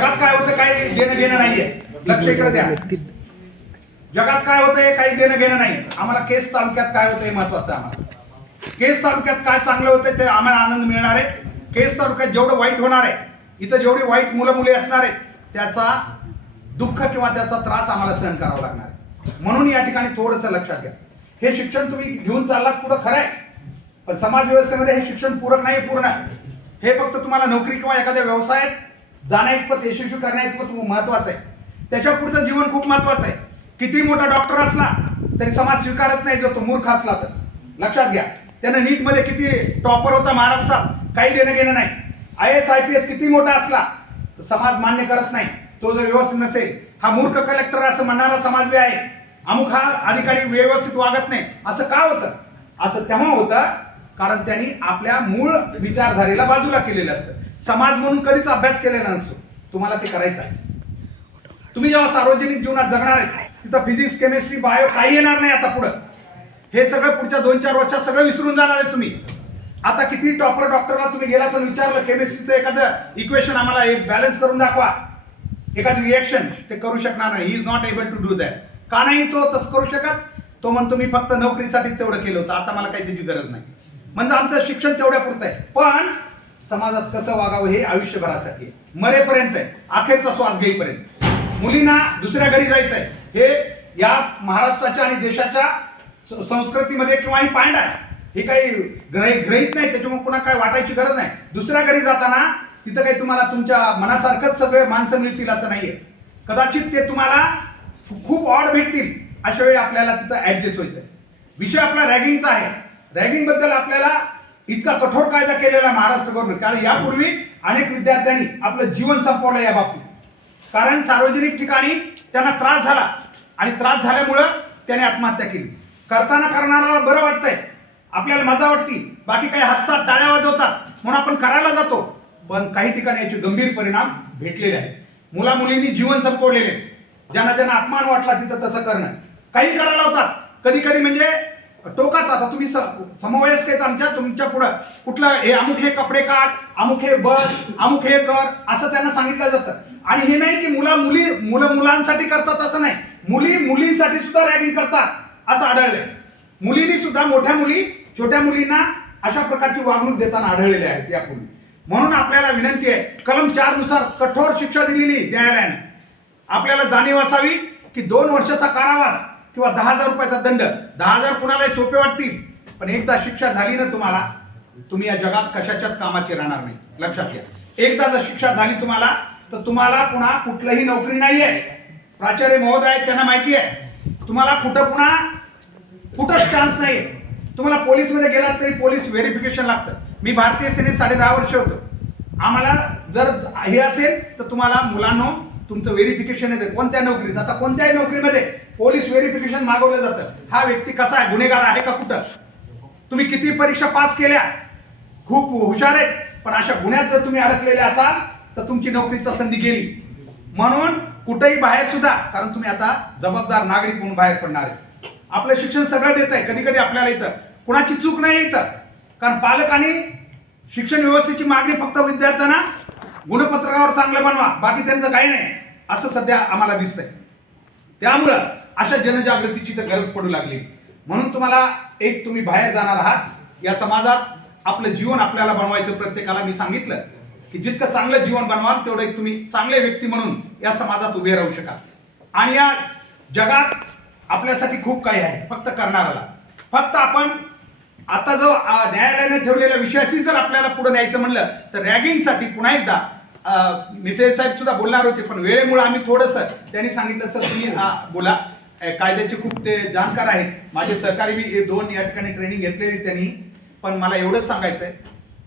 जगात काय होतं काही देणं घेणं नाहीये. लक्ष इकडे द्या. जगात काय होतंय काही देणं घेणं नाही. आम्हाला केस तालुक्यात काय होतंय महत्वाचं. आम्हाला केस तालुक्यात काय चांगलं होतंय ते आम्हाला आनंद मिळणार आहे. केस तालुक्यात जेवढं वाईट होणार आहे, इथं जेवढी वाईट मुलं मुली असणार आहेत, त्याचा दुःख किंवा त्याचा त्रास आम्हाला सहन करावा लागणार आहे. म्हणून या ठिकाणी थोडंसं लक्षात घ्या. हे शिक्षण तुम्ही घेऊन चाललात पुढे खरं आहे, पण समाज व्यवस्थेमध्ये हे शिक्षण पूरक नाही. पूर्ण हे फक्त तुम्हाला नोकरी किंवा एखाद्या व्यवसायात जाण्याइतपत यशस्वी करण्याइतपत महत्वाचं आहे. त्याच्या पुढचं जीवन खूप महत्वाचं आहे. किती मोठा डॉक्टर असला तरी समाज स्वीकारत नाही जर तो मूर्ख असला तर. लक्षात घ्या. त्यानं नीट मध्ये किती टॉपर होता महाराष्ट्रात, काही देणं घेणं नाही. IAS IPS किती मोठा असला तर समाज मान्य करत नाही. तो जर व्यवस्थित नसेल, हा मूर्ख कलेक्टर असं म्हणणारा समाज बी आहे. अमुक हा अधिकारी व्यवस्थित वागत नाही, असं का होतं? असं तेव्हा होतं कारण त्यांनी आपल्या मूळ विचारधारेला बाजूला केलेलं असतं. समाज म्हणून कधीच अभ्यास केलेला नसतो. तुम्हाला ते करायचं आहे. तुम्ही जेव्हा सार्वजनिक जीवनात जगणार आहे तिथं फिजिक्स केमिस्ट्री बायो काही येणार नाही. आता पुढं हे सगळं पुढच्या 2-4 वर्षात सगळं विसरून जाणार आहे तुम्ही. आता किती टॉपर डॉक्टरला तुम्ही गेला तर विचारलं केमिस्ट्रीचं एखादं इक्वेशन आम्हाला एक बॅलन्स करून दाखवा, एखादी रिएक्शन, ते करू शकणार नाही. He is not able to do that. का नाही तो तसं करू शकत? तो म्हणतो मी फक्त नोकरीसाठी तेवढं केलं होतं, आता मला काही त्याची गरज नाही. म्हणजे आमचं शिक्षण तेवढ्या पुरतं आहे. पण समाजात कसं वागावं हे आयुष्यभरासाठी आहे. मरेपर्यंत आहे, अखेरचा श्वास घेईपर्यंत. मुलींना दुसऱ्या घरी जायचं आहे हे या महाराष्ट्राच्या आणि देशाच्या संस्कृतीमध्ये किंवा ही पांड आहे. हे काही ग्रहित नाही, त्याच्यामुळे पुन्हा काय वाटायची गरज नाही. दुसऱ्या घरी जाताना तिथं काही तुम्हाला तुमच्या मनासारखंच सगळे माणसं मिळतील असं नाहीये. कदाचित ते तुम्हाला खूप ऑड भेटतील. अशा वेळी आपल्याला तिथं ऍडजस्ट व्हायचं. विषय आपला रॅगिंगचा आहे. रॅगिंग बद्दल आपल्याला इतका कठोर कायदा केलेला महाराष्ट्र गव्हर्नमेंट, कारण यापूर्वी अनेक विद्यार्थ्यांनी आपलं जीवन संपवलं या बाबतीत. कारण सार्वजनिक ठिकाणी त्यांना त्रास झाला आणि त्रास झाल्यामुळं त्याने आत्महत्या केली. करताना करणाऱ्याला बरं वाटतंय, आपल्याला मजा वाटती, बाकी काही हसतात, टाळ्या वाजवतात म्हणून आपण करायला जातो. पण काही ठिकाणी याचे गंभीर परिणाम भेटलेले आहेत. मुला मुलींनी जीवन संपवलेले. ज्यांना ज्यांना अपमान वाटला तिथं तसं करणं, काही करायला होतात. कधी कधी म्हणजे टोकाचा. आता तुम्ही समवयस्क आहेत आमच्या, तुमच्या पुढं कुठलं हे अमुक हे कपडे काढ, अमुक हे बस, अमुक हे कर, असं त्यांना सांगितलं जातं. आणि हे नाही की मुलं मुलांसाठी करतात असं नाही, मुली मुलींसाठी सुद्धा रॅगिंग करतात असं आढळलंय. मुलींनी सुद्धा मोठ्या मुली छोट्या मुलींना अशा प्रकारची वागणूक देताना आढळलेले आहेत यापूर्वी. म्हणून आपल्याला विनंती आहे, कलम 4 नुसार कठोर शिक्षा दिलेली न्यायालयाने. आपल्याला जाणीव असावी की 2 वर्षाचा कारावास किंवा 10,000 रुपयाचा दंड. 10,000 कुणालाही सोपे वाटतील, पण एकदा शिक्षा झाली ना तुम्हाला, तुम्ही या जगात कशाच्याच कामाचे राहणार नाही. लक्षात घ्या. एकदा जर शिक्षा झाली तुम्हाला तर तुम्हाला पुन्हा कुठलंही नोकरी नाहीये. प्राचार्य महोदय आहेत, त्यांना माहिती आहे तुम्हाला कुठंच चान्स नाही. तुम्हाला पोलीसमध्ये गेलात तरी पोलीस व्हेरिफिकेशन लागतं. मी भारतीय सेनेत 10.5 वर्ष होतो. आम्हाला जर हे असेल तर तुम्हाला मुलांनो तुमचं व्हेरिफिकेशन येते कोणत्या नोकरीत. आता कोणत्याही नोकरीमध्ये पोलीस व्हेरिफिकेशन मागवलं जातं. हा व्यक्ती कसा आहे, गुन्हेगार आहे का कुठं, तुम्ही किती परीक्षा पास केल्या, खूप हुशार आहेत, पण अशा गुन्ह्यात जर तुम्ही अडकलेले असाल तर तुमची नोकरीची संधी गेली. म्हणून कुठेही बाहेर सुद्धा, कारण तुम्ही आता जबाबदार नागरिक म्हणून बाहेर पडणार आहे. आपलं शिक्षण सगळं देत आहे. कधी कधी आपल्याला इथं कुणाची चूक नाही इथं, कारण पालकांनी शिक्षण व्यवस्थेची मागणी फक्त विद्यार्थ्यांना गुणपत्रकावर चांगलं बनवा, बाकी त्यांचं काही नाही असं सध्या आम्हाला दिसतंय. त्यामुळं अशा जनजागृतीची तर गरज पडू लागली. म्हणून तुम्हाला एक, तुम्ही बाहेर जाणार आहात या समाजात, आपलं जीवन आपल्याला बनवायचं. प्रत्येकाला मी सांगितलं की जितकं चांगलं जीवन बनवाल तेवढं एक तुम्ही चांगले व्यक्ती म्हणून या समाजात उभे राहू शकाल. आणि या जगात आपल्यासाठी खूप काही आहे, फक्त करणाऱ्याला. फक्त आपण आता जो न्यायालयाने ठेवलेल्या विषयाशी जर आपल्याला पुढे न्यायचं म्हणलं तर रॅगिंगसाठी पुन्हा एकदा मिसेस साहेब सुद्धा बोलणार होते, पण वेळेमुळे आम्ही थोडंसं, त्यांनी सांगितलं सर तुम्ही बोला. कायद्याचे खूप ते जाणकार आहेत. माझे सहकारी बी 2 या ठिकाणी ट्रेनिंग घेतलेली त्यांनी. पण मला एवढंच सांगायचं आहे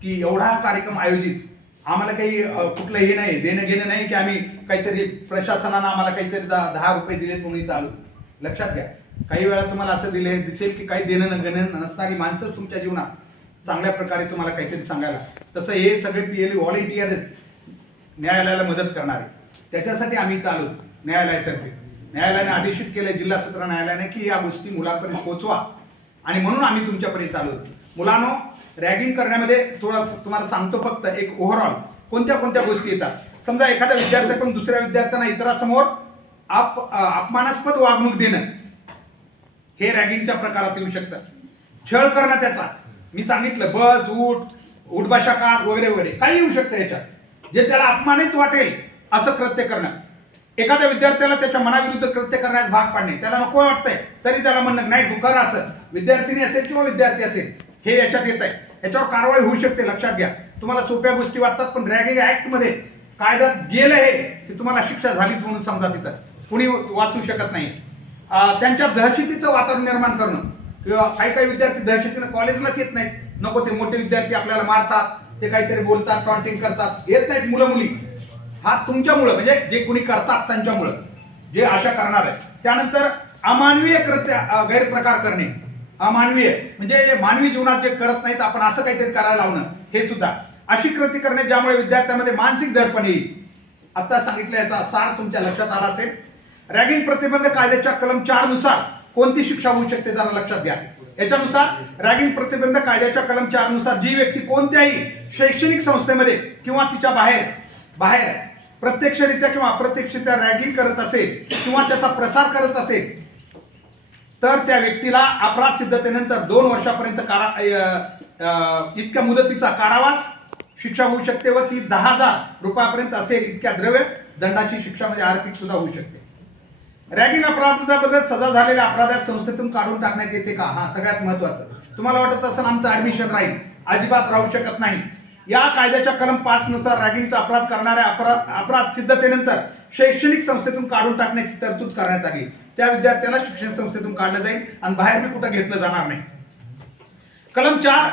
की एवढा कार्यक्रम आयोजित, आम्हाला काही कुठलं हे नाही, देणं घेणं नाही की आम्ही काहीतरी प्रशासनानं आम्हाला काहीतरी 10 रुपये दिलेत म्हणून इथं आलो. लक्षात घ्या, काही वेळा तुम्हाला असं दिसेल की काही देणं घेणं नसणारी माणसं तुमच्या जीवनात चांगल्या प्रकारे तुम्हाला काहीतरी सांगायला. तसं हे सगळे PLE व्हॉलेंटियर आहेत, न्यायालयाला मदत करणारे. त्याच्यासाठी आम्ही इथं आलो. न्यायालयातर्फे न्यायालयाने आदेशित केलं जिल्हा सत्र न्यायालयाने की या गोष्टी मुलांपर्यंत पोहोचवा, आणि म्हणून आम्ही तुमच्यापर्यंत आलो. मुलांनो, रॅगिंग करण्यामध्ये थोडं तुम्हाला सांगतो फक्त एक ओव्हरऑल कोणत्या कोणत्या गोष्टी येतात. समजा एखाद्या विद्यार्थ्याकडून दुसऱ्या विद्यार्थ्यांना इतरांसमोर अपमानास्पद वागणूक देणं, हे रॅगिंगच्या प्रकारात येऊ शकतं. छळ करणं त्याचा, मी सांगितलं बस उठभाषा काढ वगैरे वगैरे काही येऊ शकतं याच्यात, जे त्याला अपमानित वाटेल असं कृत्य करणं. एखाद्या विद्यार्थ्याला त्याच्या मनाविरुद्ध कृत्य करण्यास भाग पाडणे, त्याला नको वाटतंय तरी त्याला म्हणणं नाही तू कर असं, विद्यार्थिनी असेल किंवा विद्यार्थी असेल, हे याच्यात येत आहे. याच्यावर कारवाई होऊ शकते, लक्षात घ्या. तुम्हाला सोप्या गोष्टी वाटतात पण रॅगिंग ऍक्ट मध्ये कायद्यात गेलं हे की तुम्हाला शिक्षा झालीच म्हणून समजा, तिथं कुणी वाचू शकत नाही. त्यांच्या दहशतीचं वातावरण निर्माण करणं, किंवा काही विद्यार्थी दहशतीनं कॉलेजलाच येत नाहीत, नको ते मोठे विद्यार्थी आपल्याला मारतात, ते काहीतरी बोलतात, टॉन्टिंग करतात, येत नाहीत मुलं मुली, हा तुमच्यामुळं, म्हणजे जे कोणी करतात त्यांच्यामुळं, जे अशा करणार आहे. त्यानंतर अमानवीय कृत्य गैरप्रकार करणे, अमानवीय म्हणजे मानवी जीवनात जे करत नाहीत आपण असं काहीतरी करायला लावणं, हे सुद्धा अशी कृती करणे ज्यामुळे विद्यार्थ्यांमध्ये मानसिक दडपण येईल. आता सांगितलं याचा सार तुमच्या लक्षात आला असेल. रॅगिंग प्रतिबंध कायद्याच्या कलम 4 नुसार कोणती शिक्षा होऊ शकते जरा लक्षात घ्या. याच्यानुसार रॅगिंग प्रतिबंध कायद्याच्या कलम 4 नुसार जी व्यक्ती कोणत्याही शैक्षणिक संस्थेमध्ये किंवा तिच्या बाहेर प्रत्यक्षरित्या किंवा अप्रत्यक्षरित्या रॅगिंग करत असेल किंवा त्याचा प्रसार करत असेल तर त्या व्यक्तीला अपराध सिद्धतेनंतर 2 वर्षापर्यंत इतक्या मुदतीचा कारावास शिक्षा होऊ शकते व ती 10,000 रुपयापर्यंत असेल इतक्या द्रव्य दंडाची शिक्षा म्हणजे आर्थिक सुद्धा होऊ शकते. रॅगिंग अपराधाबद्दल सजा झालेल्या अपराधात संस्थेतून काढून टाकण्यात येते का? हा सगळ्यात महत्वाचं. तुम्हाला वाटत असेल आमचं ऍडमिशन राहील, अजिबात राहू शकत नाही. या कायद्याच्या कलम 5 नुसार रॅगिंगचा अपराध करणाऱ्या अपराध सिद्धतेनंतर शैक्षणिक संस्थेतून काढून टाकण्याची तरतूद करण्यात आली. त्या विद्यार्थ्याला शिक्षण संस्थेतून काढलं जाईल आणि बाहेर बी कुठं घेतलं जाणार नाही. कलम 4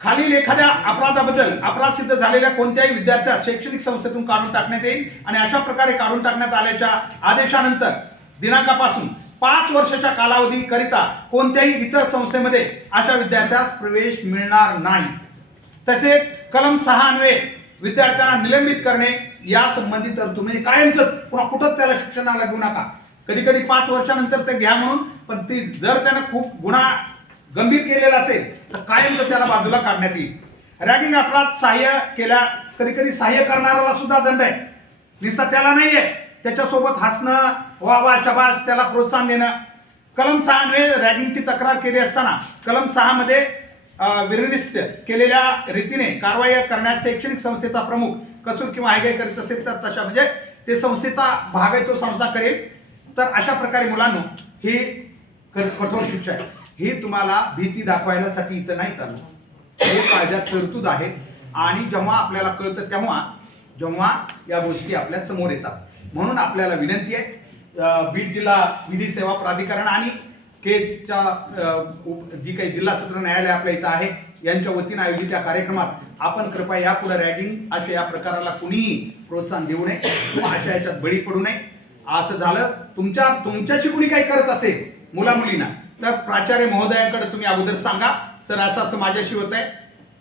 खालील एखाद्या अपराधाबद्दल अपराध सिद्ध झालेल्या कोणत्याही विद्यार्थ्यास शैक्षणिक संस्थेतून काढून टाकण्यात येईल आणि अशा प्रकारे काढून टाकण्यात आल्याच्या आदेशानंतर दिनांकापासून 5 वर्षाच्या कालावधी करिता कोणत्याही इतर संस्थेमध्ये अशा विद्यार्थ्यास प्रवेश मिळणार नाही. तसेच कलम 6 अन्वये विद्यार्थ्यांना निलंबित करणे या संबंधित तरतूद, म्हणजे कायमच पुन्हा कुठंच त्याला शिक्षणाला घेऊ नका. कधी 5 वर्षानंतर ते घ्या म्हणून, पण ती जर त्यानं खूप गुन्हा गंभीर केलेला असेल तर कायमच त्याला बाजूला काढण्यात येईल. रॅगिंग अपराध सहाय्य केल्या कधी सहाय्य करणाऱ्याला सुद्धा दंड आहे, नुसता त्याला नाही आहे, त्याच्यासोबत हसणं, वा शाबास, त्याला प्रोत्साहन देणं. कलम 6 अन्वये रॅगिंगची तक्रार केली असताना कलम 6 मध्ये विनिर्दिष्ट केलेल्या रीतीने कारवाई करण्यास शैक्षणिक संस्थेचा प्रमुख कसूर किंवा हायगाई करीत असेल तर तशा, म्हणजे ते संस्थेचा भाग आहे तो संस्था करेल, तर अशा प्रकारे मुलांनो ही कठोर शिक्षा आहे. ही तुम्हाला भीती दाखवायसाठी इथं नाही चालू, हे कायद्यात तरतूद आहे. आणि जेव्हा आपल्याला कळतं जेव्हा या गोष्टी आपल्या समोर येतात. म्हणून आपल्याला विनंती आहे, बीड जिल्हा विधी सेवा प्राधिकरण आणि केजच्या जी काही जिल्हा सत्र न्यायालय आपल्या इथं आहे यांच्या वतीनं आयोजित या कार्यक्रमात आपण कृपया यापुढे रॅगिंग अशा या प्रकाराला कुणीही प्रोत्साहन देऊ नये किंवा अशा याच्यात बळी पडू नये. असं झालं तुमच्याशी कुणी काही करत असेल मुला मुलींना तर प्राचार्य महोदयांकडे तुम्ही अगोदर सांगा, सर असं माझ्याशी होत आहे,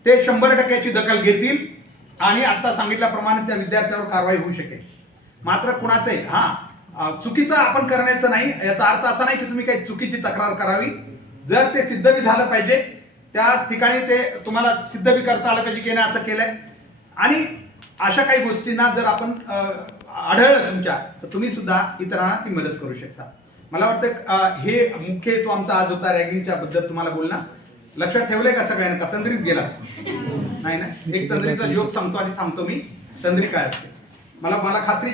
ते 100% दखल घेतील आणि आता सांगितल्याप्रमाणे त्या विद्यार्थ्यावर कारवाई होऊ शकेल. मात्र कुणाचंही चुकीचं आपण करण्याचं नाही, याचा अर्थ असा नाही की तुम्ही काही चुकीची तक्रार करावी. जर ते सिद्ध बी झालं पाहिजे त्या ठिकाणी ते तुम्हाला सिद्ध बी करता आलं पाहिजे की नाही असं केलंय. आणि अशा काही गोष्टींना जर आपण आढळलं तुमच्या तर तुम्ही सुद्धा इतरांना ती मदत करू शकता. मला वाटतं हे मुख्य हेतू आमचा आज होता रॅगिंगच्या बद्दल तुम्हाला बोलणं. लक्षात ठेवलंय का सगळ्यांना? का तंद्रीत गेला नाही ना? एक तंद्रीचा जोक सांगतो आणि थांबतो मी. तंद्री काय असते मला खात्री